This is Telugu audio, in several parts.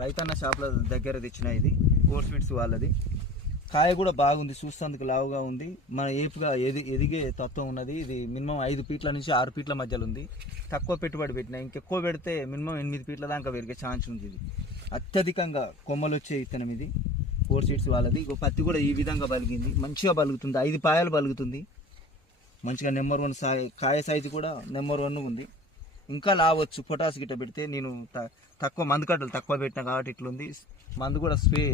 రైతన్న షాప్ల దగ్గర తెచ్చిన ఇది కోర్ స్వీట్స్ వాళ్ళది. కాయ కూడా బాగుంది, చూస్తేందుకు లావుగా ఉంది, మన ఏపుగా ఎదిగే తత్వం ఉన్నది. ఇది మినిమం 5 ఫీట్ల నుంచి 6 ఫీట్ల మధ్యలో ఉంది. తక్కువ పెట్టుబడి పెట్టినా, ఇంకెక్కువ పెడితే మినిమం 8 ఫీట్ల దాకా పెరిగే ఛాన్స్ ఉంది. ఇది అత్యధికంగా కొమ్మలు వచ్చే విత్తనం ఇది కోర్ సీడ్స్ వాళ్ళది. పత్తి కూడా ఈ విధంగా బలిగింది, మంచిగా బలుగుతుంది, 5 పాయలు బలుగుతుంది మంచిగా. నెంబర్ 1 కాయ సైజు కూడా నెంబర్ 1 ఉంది. ఇంకా లావచ్చు పొటాస్ గిట్ట పెడితే. నేను తక్కువ మందు కట్టలు తక్కువ పెట్టినా కాబట్టి ఇట్లుంది. మందు కూడా స్ప్రే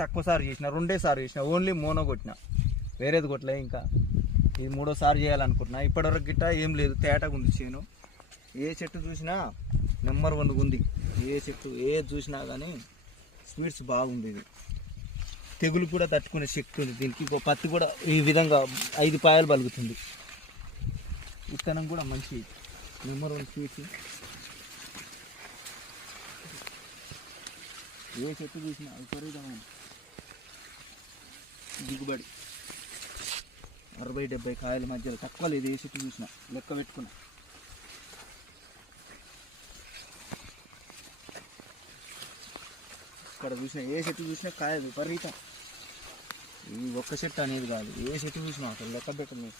తక్కువ సారి చేసిన, 2 సార్లు చేసిన, ఓన్లీ మోనో కొట్టిన, వేరేది కొట్టలే. ఇంకా ఇది 3వ సారి చేయాలనుకుంటున్నా. ఇప్పటివరకు గిట్ట ఏం లేదు, తేటగా ఉంది చేను. ఏ చెట్టు చూసినా నెంబర్ 1 ఉంది. ఏ చెట్టు ఏది చూసినా కానీ స్వీట్స్ బాగుంది. ఇది తెగులు కూడా తట్టుకునే శక్తి ఉంది దీనికి. పత్తి కూడా ఈ విధంగా 5 పాయలు బలుగుతుంది. విత్తనం కూడా మంచి నెంబర్ 1 స్వీట్స్. ఏ చెట్టు చూసినా విపరీతమైన దిగుబడి. 60-70 కాయల మధ్యలో తక్కువ లేదు. ఏ చెట్టు చూసినా లెక్క పెట్టుకున్నా. ఇక్కడ చూసినా ఏ చెట్టు చూసినా కాయ విపరీతం. ఈ ఒక్క చెట్టు అనేది కాదు, ఏ చెట్టు చూసినా అసలు లెక్క పెట్టలేదు.